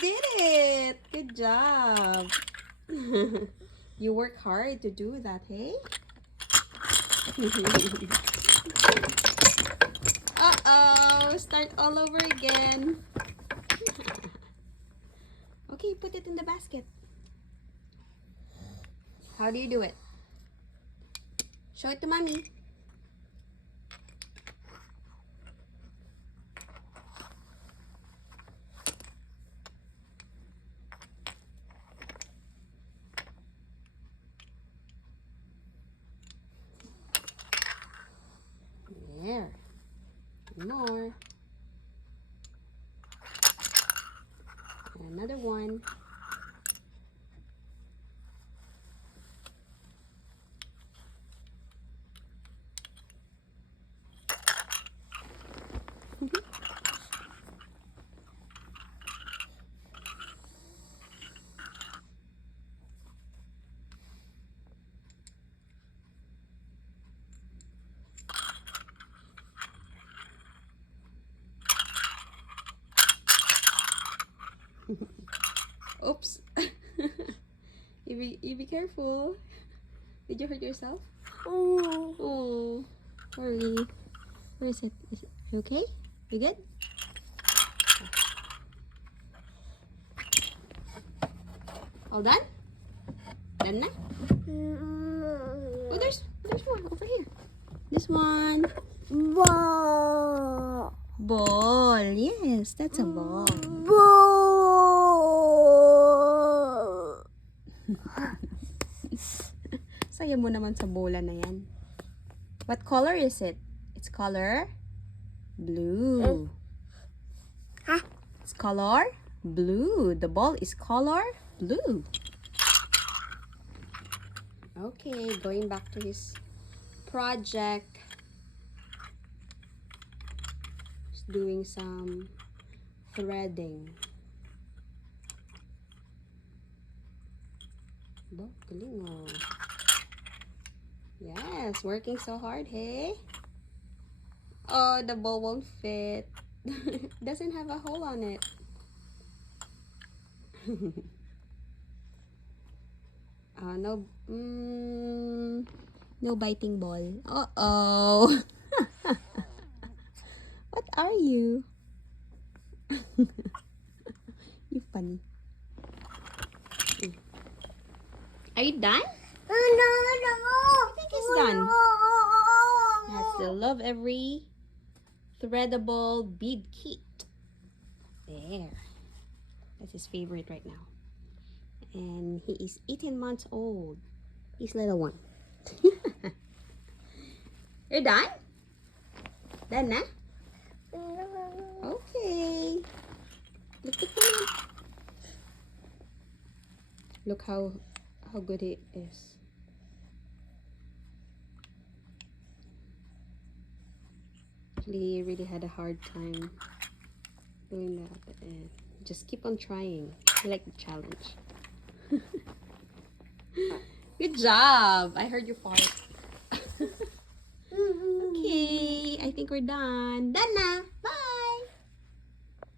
did it! Good job. You work hard to do that, hey? Uh-oh, start all over again. Okay, put it in the basket. How do you do it? Show it to mommy. There. More. And another one. Oops. you be careful. Did you hurt yourself? Oh, sorry. Where is it? Is it okay? You good? All done? Done na? Oh, there's one over here. This one. Ball. Ball. Yes, that's a ball. Ball. Saya mo naman sa bola na yan. What color is it? It's color blue. Huh? It's color blue. The ball is color blue. Okay, going back to his project. He's doing some threading. Ba, galing oh. Yes, working so hard, hey? Oh, the ball won't fit. Doesn't have a hole on it. No, no biting ball. Uh-oh. What are you? You funny. Are you done? No. I think it's done. That's the Love Every Threadable Bead Kit. There. That's his favorite right now. And he is 18 months old. He's little one. You're done? Done na? Okay. Look at him. Look how good it is. Actually, he really had a hard time doing that, but just keep on trying. I like the challenge. Good job! I heard you fart. Okay, I think we're done. Done na!